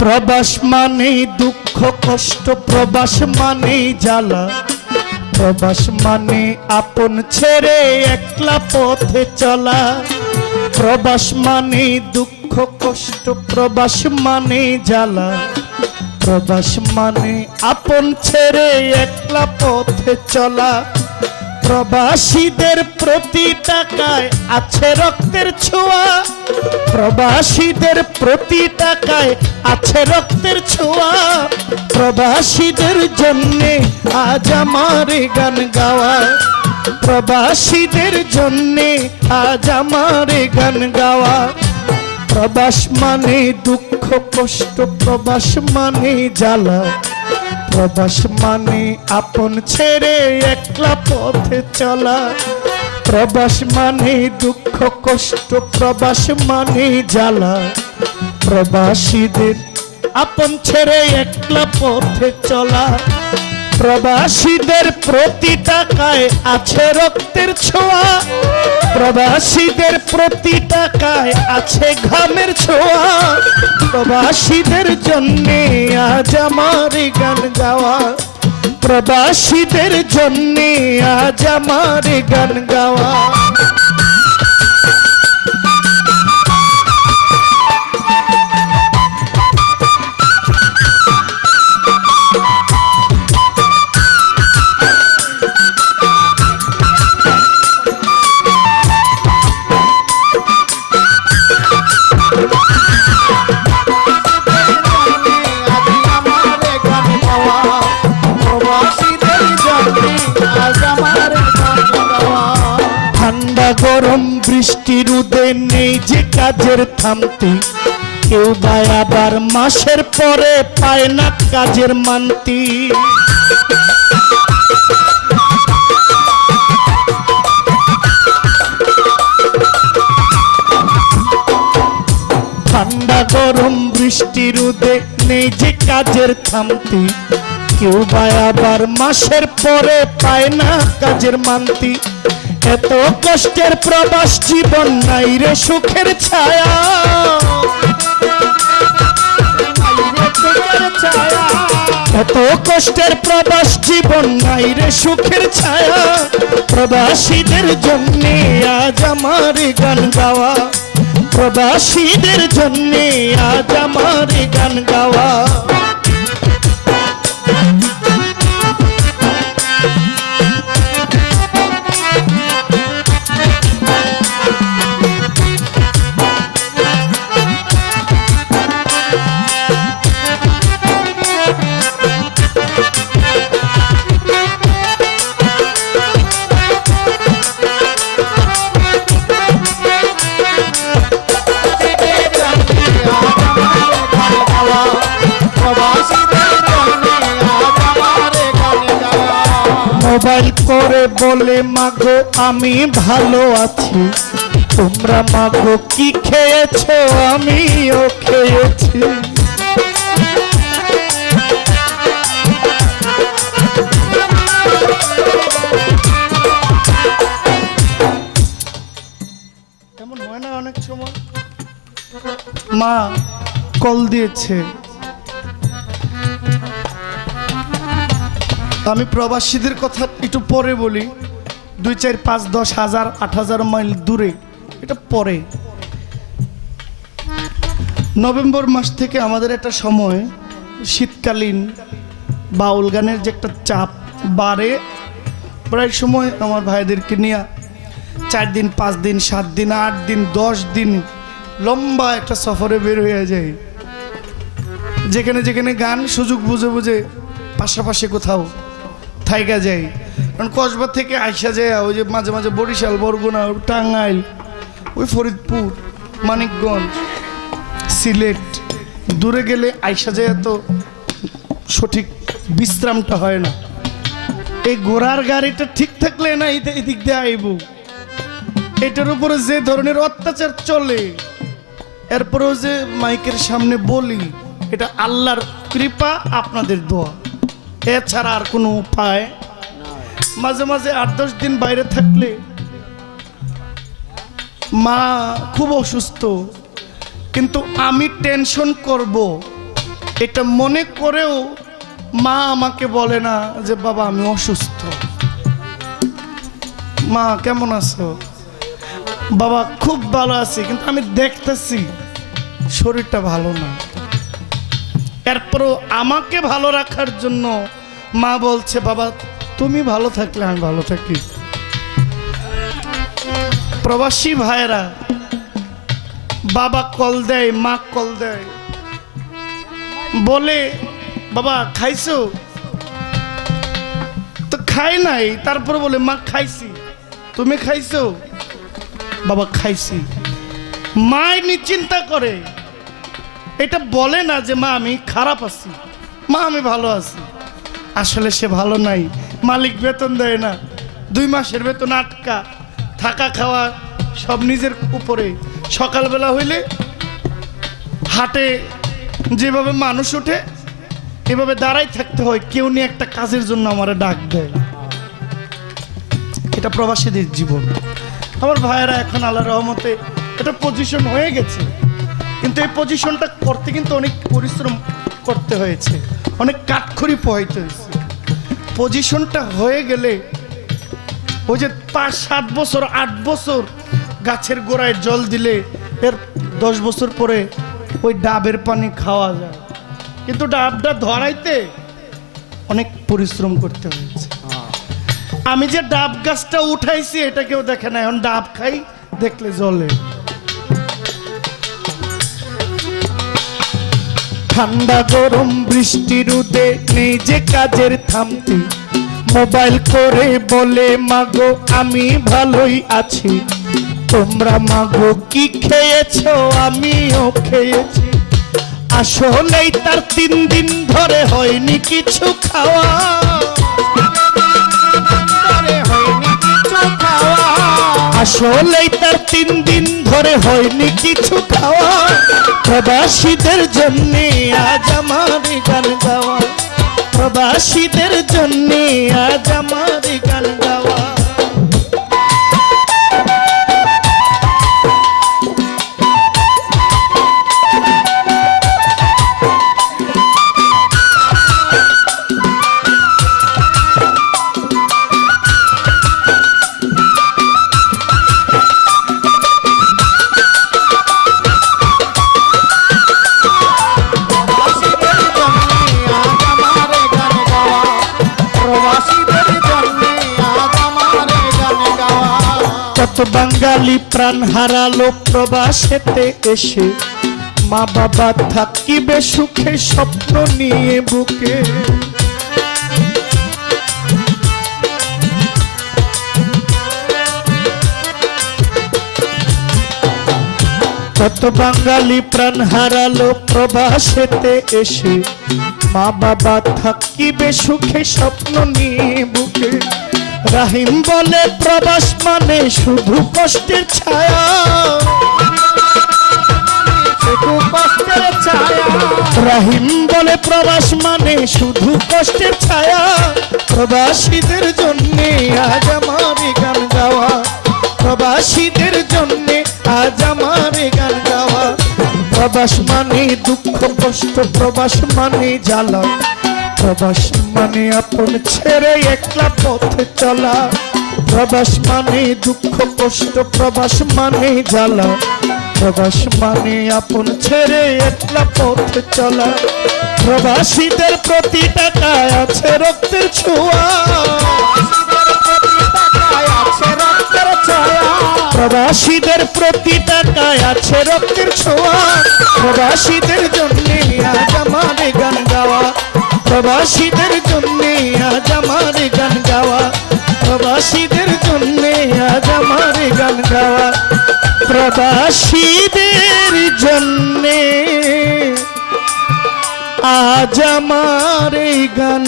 প্রবাস মানে দুঃখ কষ্ট, প্রবাস মানে জ্বালা, প্রবাস মানে আপন ছেড়ে একলা পথে চলা। প্রবাস মানে দুঃখ কষ্ট, প্রবাস মানে জ্বালা, প্রবাস মানে আপন ছেড়ে একলা পথে চলা। প্রবাসীদের প্রতি টাকায় আছে রক্তের ছোঁয়া, প্রবাসীদের প্রতি টাকায় আছে রক্তের ছোঁয়া। প্রবাসীদের জন্যে আজ আমার গান গাওয়া, প্রবাসীদের জন্যে আজ আমার গান গাওয়া। প্রবাস মানে দুঃখ কষ্ট, প্রবাস মানে জ্বালা, প্রবাস মানে আপন ছেড়ে একলা পথে চলা। প্রবাস মানে দুঃখ কষ্ট, প্রবাস মানে জ্বালা, প্রবাসীদের আপন ছেড়ে একলা পথে চলা। প্রবাসীদের প্রতি টাকায় আছে রক্তের ছোঁয়া, প্রবাসীদের প্রতি টাকায় আছে ঘামের ছোঁয়া। প্রবাসীদের জন্যে আজ আমার গান গাওয়া, প্রবাসীদের জন্যে আজ আমার গান গাওয়া। গরম বৃষ্টি রোদে নেই যে কাজের থামতি, কেউ বা আবার মাসের পরে পায় না কাজের মানতি। ঠান্ডা গরম বৃষ্টি রোদে নেই যে কাজের থামতি, কেউ বা আবার মাসের পরে পায় না কাজের মানতি। এত কষ্টের প্রবাস জীবন নাই রে সুখের ছায়া, এত কষ্টের প্রবাস জীবন নাই রে সুখের ছায়া। প্রবাসীদের জন্যে আজ আমার গান গাওয়া, প্রবাসীদের জন্যে আজ আমার গান গাওয়া। মোবাইল করে বলে মাগো আমি ভালো আছি, তোমরা মাগো কি খেয়েছো আমিও খেয়েছি। এমন হয় না অনেক সময় মা কল দিয়েছে, আমি প্রবাসীদের কথা একটু পরে বলি, 2, 4, 5, 10 হাজার 8,000 মাইল দূরে, এটা পরে। নভেম্বর মাস থেকে আমাদের একটা সময় শীতকালীন বাউল গানের যে একটা চাপ বাড়ে, প্রায় সময় আমার ভাইদেরকে নিয়ে 4 দিন 5 দিন 7 দিন 8 দিন 10 দিন লম্বা একটা সফরে বের হয়ে যায়, যেখানে যেখানে গান সুযোগ বুঝে বুঝে পাশাপাশি কোথাও থাইকা যায়। কারণ কসবা থেকে আইসা যায় ওই যে মাঝে মাঝে বরিশাল, বরগুনা, টাঙ্গাইল, ওই ফরিদপুর, মানিকগঞ্জ, সিলেট দূরে গেলে আইসা যায়, তো সঠিক বিশ্রামটা হয় না। এই ঘোড়ার গাড়িটা ঠিক থাকলে না এদিক দিয়ে আইব, এটার উপরে যে ধরনের অত্যাচার চলে, এরপরেও যে মাইকের সামনে বলি, এটা আল্লাহর কৃপা, আপনাদের দোয়া, এছাড়া আর কোনো উপায়। মাঝে মাঝে 8-10 দিন বাইরে থাকলে মা খুব অসুস্থ, কিন্তু আমি টেনশন করব এটা মনে করেও মা আমাকে বলে না যে বাবা আমি অসুস্থ, মা কেমন আছো? বাবা খুব ভালো আছি, কিন্তু আমি দেখতেছি শরীরটা ভালো না। এরপরও আমাকে ভালো রাখার জন্য মা বলছে বাবা তুমি ভালো থাকলে আমি ভালো থাকি। প্রবাসী ভাইরা বাবা কল দেয়, মা কল দেয়, বলে বাবা খাইছো? তো খাই নাই, তারপর বলে মা খাইছি। তুমি খাইছো? বাবা খাইছি। মা নিশ্চিন্তা করে, এটা বলে না যে মা আমি খারাপ আছি, মা আমি ভালো আছি। আসলে সে ভালো নাই, মালিক বেতন দেয় না, 2 মাসের বেতন আটকা, থাকা খাওয়া সব নিজের উপরে। সকালবেলা হইলে হাটে যেভাবে মানুষ ওঠে এভাবে দাঁড়াই থাকতে হয়, কেউ নিয়ে একটা কাজের জন্য আমার ডাক দেয়। এটা প্রবাসীদের জীবন। আমার ভাইয়েরা এখন আল্লাহর রহমতে এটা পজিশন হয়ে গেছে, কিন্তু এই পজিশনটা করতে কিন্তু অনেক পরিশ্রম করতে হয়েছে, অনেক কাঠখড়ি পোহাইতে হয়েছে। পজিশনটা হয়ে গেলে ওই যে 5-7 বছর 8 বছর গাছের গোড়ায় জল দিলে এর 10 বছর পরে ওই ডাবের পানি খাওয়া যায়, কিন্তু ডাবটা ধরাইতে অনেক পরিশ্রম করতে হয়েছে। আমি যে ডাব গাছটা উঠাইছি এটা কেউ দেখে না, এখন ডাব খাই দেখলে জলে। ঠান্ডা গরম বৃষ্টি রোদে নেই যে কাজের থামতি, মোবাইল করে বলে মাগো আমি ভালোই আছি, তোমরা মাগো কি খেয়েছো? আমিও খেয়েছি। আসলেই তার 3 দিন ধরে হয়নি কিছু খাওয়া, আসলেই তার 3 দিন ধরে হয়নি কিছু খাওয়া। প্রবাসীদের জন্য আজ আমার গান গাওয়া, প্রবাসীদের জন্য আজ আমার গান গাওয়া। বাঙালি প্রাণ হারালো প্রবাসেতে এসে, মা বাবা থাকিবে সুখে স্বপ্ন নিয়ে বুকে। কত বাঙালি প্রাণ হারালো প্রবাসেতে এসে, মা বাবা থাকিবে সুখে স্বপ্ন নিয়ে বুকে। রাহিম বলে প্রবাস মানে শুধু কষ্টের ছায়া, শুধু কষ্টের ছায়া। রাহিম বলে প্রবাস মানে শুধু কষ্টের ছায়া। প্রবাসীদের জন্য আজ আমার গান গাওয়া, প্রবাসীদের জন্য আজ আমার গান গাওয়া। প্রবাস মানে দুঃখ কষ্ট, প্রবাস মানে জ্বালা, প্রবাস মানে আপন ছেড়ে একলা পথে চলা। প্রবাস মানে দুঃখ কষ্ট, প্রবাস মানে জ্বালা, প্রবাস মানে আপন ছেড়ে একলা পথে চলা। প্রবাসীদের প্রতি টাকায় আছে রক্তের ছোঁয়া, প্রবাসীদের প্রতি টাকায় আছে রক্তের ছোঁয়া। প্রবাসীদের জন্য আজ আমার গান গাওয়া, প্রবাসীদের জন্য আজ আমার গান গাওয়া, প্রবাসীদের জন্য আজ আমার গান গাওয়া। প্রবাসীদের জন্য আজ আমার গান